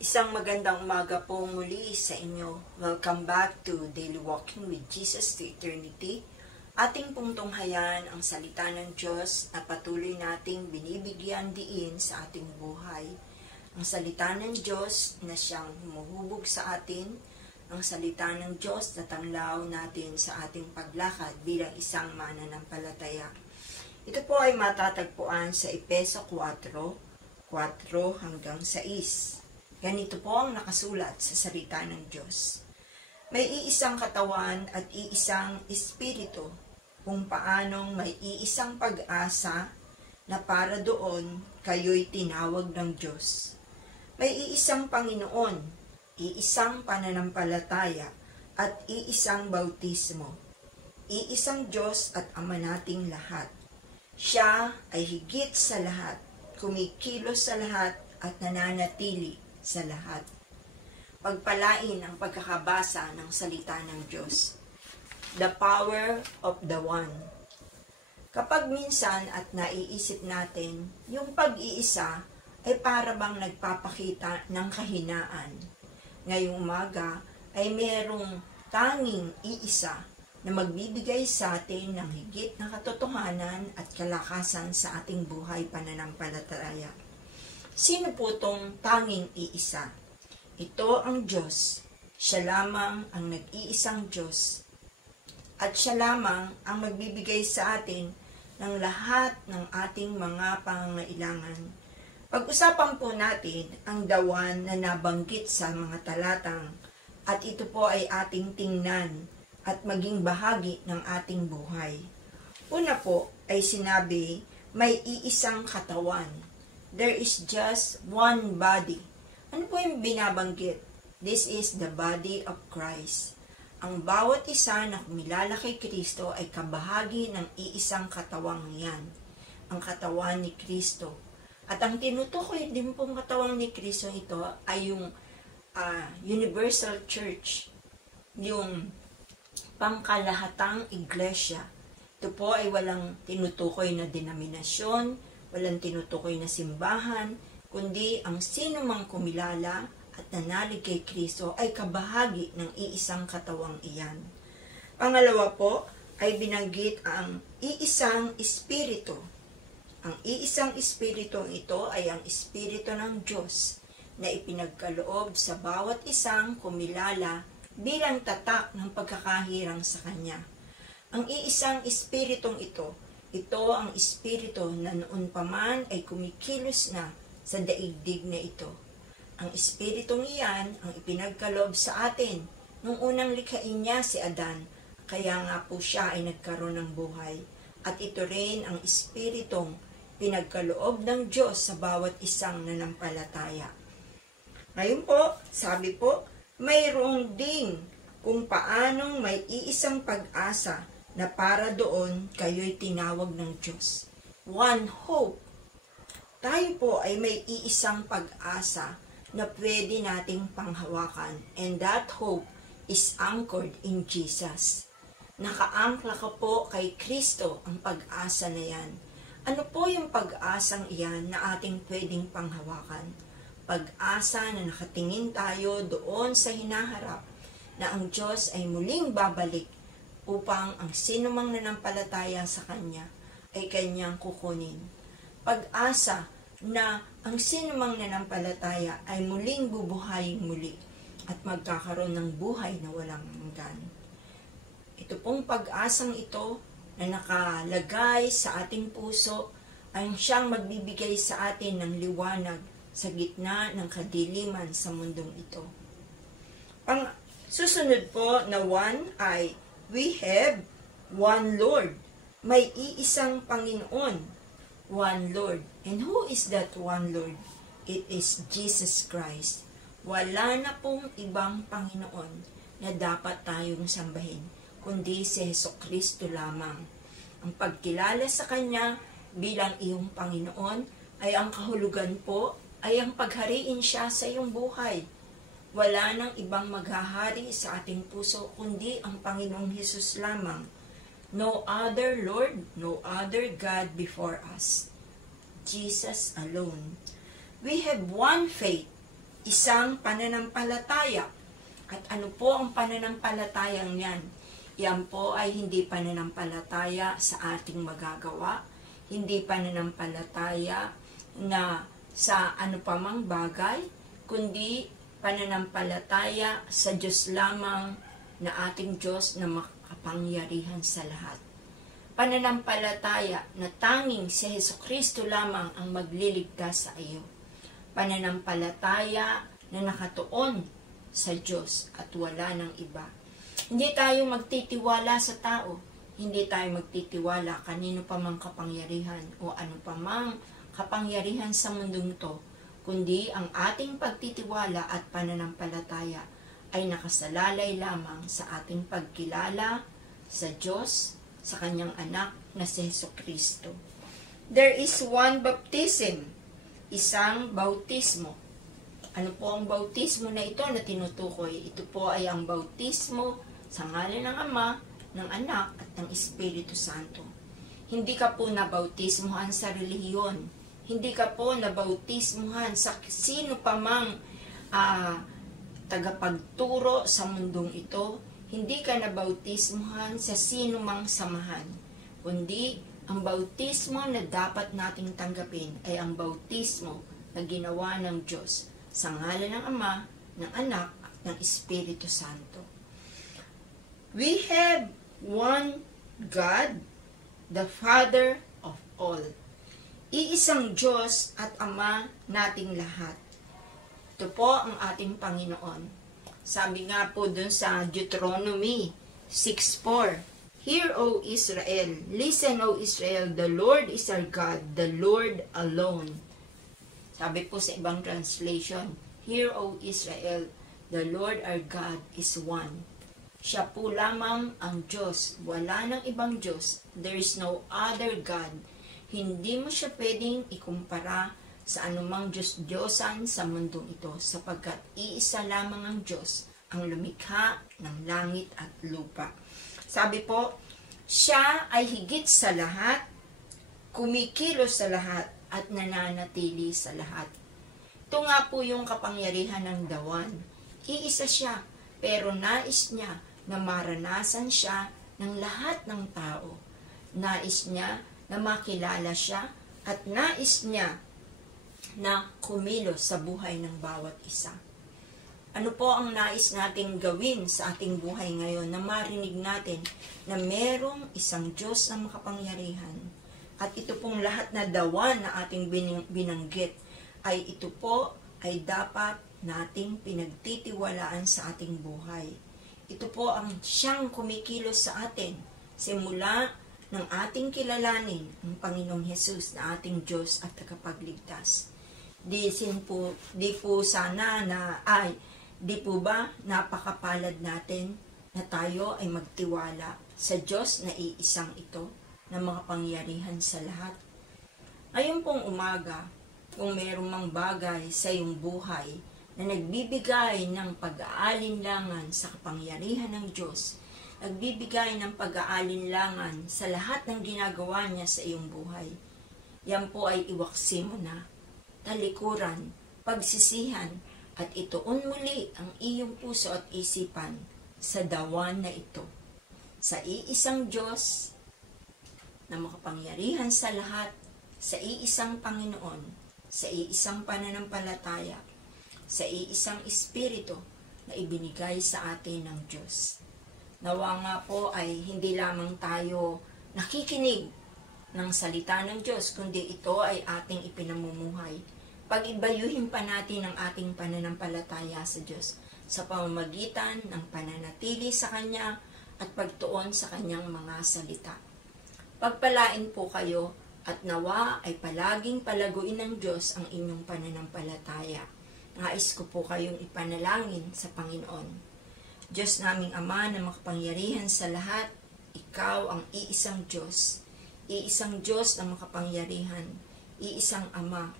Isang magandang umaga po muli sa inyo. Welcome back to Daily Walking with Jesus to Eternity. Ating pong tunghayan ang salita ng Diyos na patuloy nating binibigyan diin sa ating buhay. Ang salita ng Diyos na siyang humuhubog sa atin, ang salita ng Diyos na tanglaw natin sa ating paglakad bilang isang mananampalataya. Ito po ay matatagpuan sa Efeso 4:4 hanggang 6. Ganito po ang nakasulat sa salita ng Diyos. May iisang katawan at iisang espiritu, kung paanong may iisang pag-asa na para doon kayo'y tinawag ng Diyos. May iisang Panginoon, iisang pananampalataya, at iisang bautismo. Iisang Diyos at Ama nating lahat. Siya ay higit sa lahat, kumikilos sa lahat at nananatili sa lahat. Pagpalain ang pagkakabasa ng salita ng Diyos. The power of the one. Kapag minsan at naiisip natin, yung pag-iisa ay para bang nagpapakita ng kahinaan. Ngayong umaga ay merong tanging iisa na magbibigay sa atin ng higit na katotohanan at kalakasan sa ating buhay pananampalataya. Sino po tong tanging iisa? Ito ang Diyos. Siya lamang ang nag-iisang Diyos. At siya lamang ang magbibigay sa atin ng lahat ng ating mga pangangailangan. Pag-usapan po natin ang dawan na nabanggit sa mga talatang at ito po ay ating tingnan at maging bahagi ng ating buhay. Una po ay sinabi, may iisang katawan. There is just one body. Ano po yung binabanggit? This is the body of Christ. Ang bawat isa na kumilala kay Kristo ay kabahagi ng iisang katawang yan. Ang katawan ni Kristo. At ang tinutukoy din pong katawang ni Kristo ito ay yung Universal Church. Yung pangkalahatang iglesia. Ito po ay walang tinutukoy na denominasyon, walang tinutukoy na simbahan, kundi ang sino mang kumilala at nanalig kay Kristo ay kabahagi ng iisang katawang iyan. Pangalawa po ay binanggit ang iisang espiritu. Ang iisang espiritu ito ay ang espiritu ng Diyos na ipinagkaloob sa bawat isang kumilala bilang tatak ng pagkakahirang sa Kanya. Ang iisang espiritong ito ang espiritu na noon pa man ay kumikilos na sa daigdig na ito. Ang espiritong iyan ang ipinagkaloob sa atin nung unang likhain niya si Adan, kaya nga po siya ay nagkaroon ng buhay. At ito rin ang espiritong pinagkaloob ng Diyos sa bawat isang nanampalataya. Ngayon po, sabi po, mayroong ding kung paanong may iisang pag-asa na para doon kayo'y tinawag ng Diyos. One hope. Tayo po ay may iisang pag-asa na pwede nating panghawakan, and that hope is anchored in Jesus. Nakaangkla ka po kay Kristo ang pag-asa na yan. Ano po yung pag-asang iyan na ating pwedeng panghawakan? Pag-asa na nakatingin tayo doon sa hinaharap na ang Diyos ay muling babalik upang ang sinumang nanampalataya sa Kanya ay Kanyang kukunin. Pag-asa na ang sinumang nanampalataya ay muling bubuhayin muli at magkakaroon ng buhay na walang hanggan. Ito pong pag-asang ito na nakalagay sa ating puso ay siyang magbibigay sa atin ng liwanag sa gitna ng kadiliman sa mundong ito. Susunod po na one ay we have one Lord. May iisang Panginoon. One Lord. And who is that one Lord? It is Jesus Christ. Wala na pong ibang Panginoon na dapat tayong sambahin, kundi si Jesucristo lamang. Ang pagkilala sa Kanya bilang iyong Panginoon ay ang kahulugan po ay ang paghariin siya sa iyong buhay. Wala nang ibang maghahari sa ating puso kundi ang Panginoong Hesus lamang. No other Lord, no other God before us. Jesus alone. We have one faith. isang pananampalataya. At ano po ang pananampalatayang yan? Yan po ay hindi pananampalataya sa ating magagawa, hindi pananampalataya na sa ano pamang bagay, kundi pananampalataya sa Diyos lamang, na ating Diyos na makapangyarihan sa lahat. Pananampalataya na tanging si Hesukristo lamang ang magliligtas sa iyo. Pananampalataya na nakatuon sa Diyos at wala ng iba. Hindi tayo magtitiwala sa tao. Hindi tayo magtitiwala kanino pa mang kapangyarihan o ano pa mang kapangyarihan sa mundong to, kundi ang ating pagtitiwala at pananampalataya ay nakasalalay lamang sa ating pagkilala sa Diyos, sa Kanyang anak na si Hesukristo. There is one baptism, isang bautismo. Ano po ang bautismo na ito na tinutukoy? Ito po ay ang bautismo sa ngalan ng Ama, ng Anak at ng Espiritu Santo. Hindi ka po nabautismuhan sa relihiyon. Hindi ka po nabautismuhan sa sino pa mang tagapagturo sa mundong ito. Hindi ka nabautismuhan sa sino mang samahan. Kundi ang bautismo na dapat nating tanggapin ay ang bautismo na ginawa ng Diyos sa ngalan ng Ama, ng Anak at ng Espiritu Santo. We have one God, the Father of all. Iisang Diyos at Ama nating lahat. Ito po ang ating Panginoon. Sabi nga po dun sa Deuteronomy 6:4, Hear, O Israel, listen, O Israel, the Lord is our God, the Lord alone. Sabi po sa ibang translation, Hear, O Israel, the Lord our God is one. Siya po lamang ang Diyos. Wala nang ibang Diyos. There is no other God. Hindi mo siya pwedeng ikumpara sa anumang Diyos-Diyosan sa mundong ito, sapagkat iisa lamang ang Diyos, ang lumikha ng langit at lupa. Sabi po, siya ay higit sa lahat, kumikilos sa lahat, at nananatili sa lahat. Ito nga po yung kapangyarihan ng dawan. Iisa siya, pero nais niya na maranasan siya ng lahat ng tao. Nais niya na makilala siya, at nais niya na kumilos sa buhay ng bawat isa. Ano po ang nais nating gawin sa ating buhay ngayon na marinig natin na merong isang Diyos na makapangyarihan? At ito pong lahat na dawan na ating binanggit ay ito po ay dapat nating pinagtitiwalaan sa ating buhay. Ito po ang siyang kumikilos sa atin simula ng ating kilalanin ang Panginoong Hesus na ating Diyos at tagapagligtas. Di po ba napakapalad natin na tayo ay magtiwala sa Diyos na iisang ito na makapangyarihan sa lahat? Ngayon pong umaga, kung mayroong mang bagay sa iyong buhay na nagbibigay ng pag-aalinlangan sa kapangyarihan ng Diyos, nagbibigay ng pag-aalinlangan sa lahat ng ginagawa niya sa iyong buhay, yan po ay iwaksi mo na, talikuran, pagsisihan, at ituon muli ang iyong puso at isipan sa dawan na ito. Sa iisang Diyos na makapangyarihan sa lahat, sa iisang Panginoon, sa iisang pananampalataya, sa iisang Espiritu na ibinigay sa atin ng Diyos. Nawa nga po ay hindi lamang tayo nakikinig ng salita ng Diyos, kundi ito ay ating ipinamumuhay. Pag-ibayuhin pa natin ang ating pananampalataya sa Diyos sa pamamagitan ng pananatili sa Kanya at pagtuon sa Kanyang mga salita. Pagpalain po kayo at nawa ay palaging palaguin ng Diyos ang inyong pananampalataya. Nais ko po kayong ipanalangin sa Panginoon. Diyos naming Ama na makapangyarihan sa lahat, Ikaw ang iisang Diyos na makapangyarihan, iisang Ama,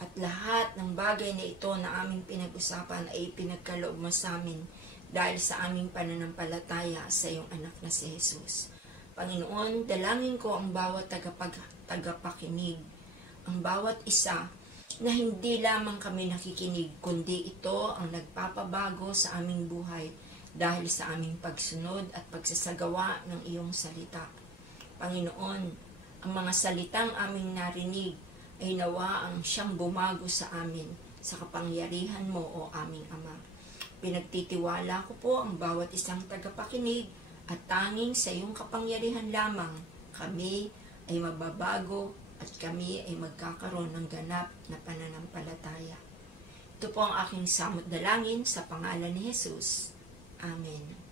at lahat ng bagay na ito na aming pinag-usapan ay pinagkaloob mo sa amin dahil sa aming pananampalataya sa iyong anak na si Jesus. Panginoon, dalangin ko ang bawat tagapakinig, ang bawat isa na hindi lamang kami nakikinig, kundi ito ang nagpapabago sa aming buhay dahil sa aming pagsunod at pagsasagawa ng iyong salita. Panginoon, ang mga salitang aming narinig ay nawa ang siyang bumago sa amin sa kapangyarihan mo, o aming Ama. Pinagtitiwala ko po ang bawat isang tagapakinig at tanging sa iyong kapangyarihan lamang kami ay mababago at kami ay magkakaroon ng ganap na pananampalataya. Ito po ang aking samot dalangin sa pangalan ni Jesus. Amen.